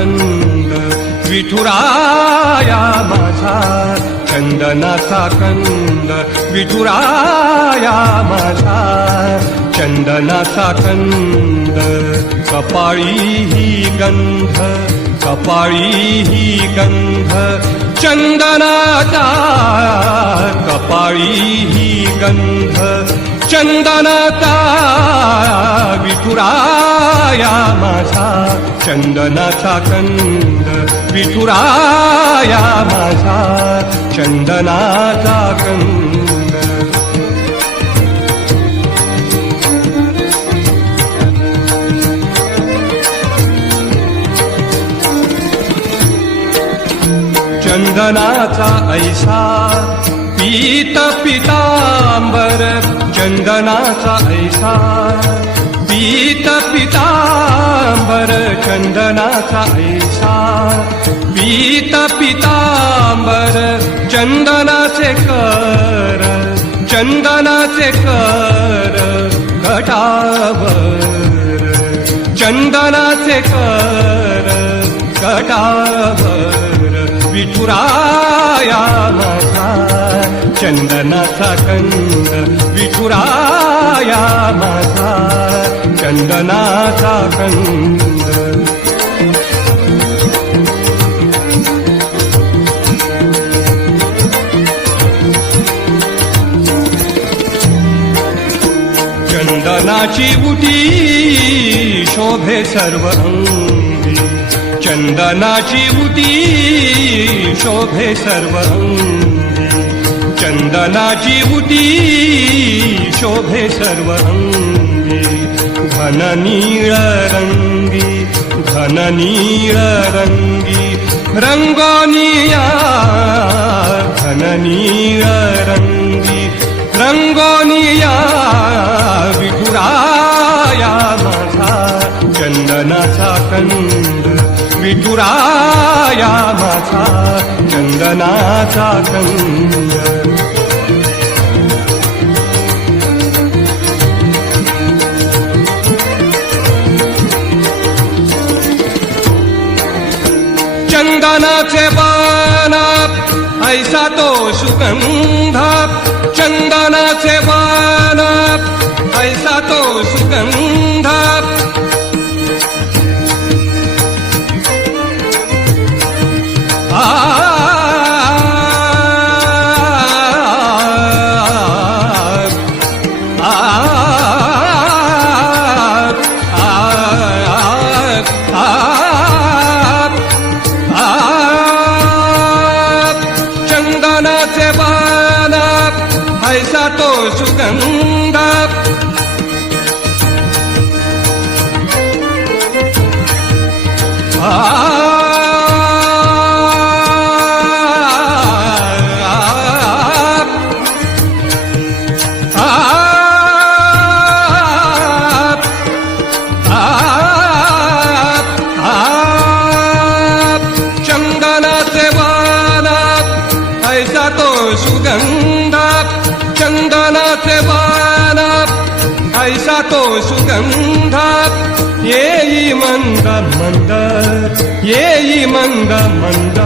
कंद विठुराया माझा चंदनाचा कंद विठुराया माझा चंदनाचा कंद कपाळी ही गंध कपाळी ही गंध चंदनाचा कपाळी ही गंध चंदनाचा विठुराया माझा चंदनाचा कंद विठुराया माझा चंदनाचा कंद चंदनाचा ऐसा पीत पितांबर चंदनाचा ऐसा पीत पितांबर चंदनाचा ऐसा पीत पितांबर चंदनाचे कर चंदनाचे कर घटावर चंदनाचे कर घटावर विठुराया माझा चंदनाचा कंद विठुराया माझा चंदनाचा कंद चंदनाची उटी शोभे सर्व अंगी चंदनाची उटी शोभे सर्व अंगी चंदनाची उटी शोभे सर्व अंगी घन नीळ रंगी घन नीळ रंगी रंगोनिया घन नीळ रंगी रंगोनिया विठुराया माझा चंदनाचा कंद विठुराया माझा चंदनाचा कंद चंदनाचे बाण ऐसा तो सुगंध चंदनाचे बाण ऐसा तो सुगंध चंदनाचे बाण ऐसा तो सुगंध चंदनाचे बाण ऐसा तो सुगंध चंदनाचे बाण ऐसा तो सुगंध येई मंद मंद येई मंद मंद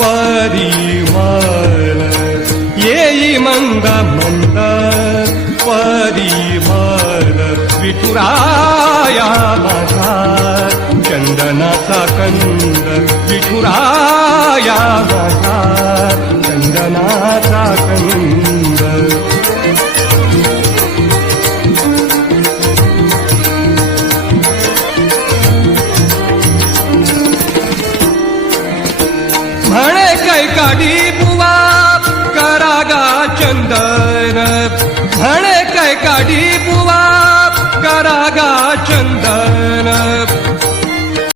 परिमल येई मंद मंद परिमल विठुराया माझा चंदनाचा कंद विठुराया माझा चंदनाचा कंद म्हणे कैकाडी बुवा करागा चंदन म्हणे कैकाडी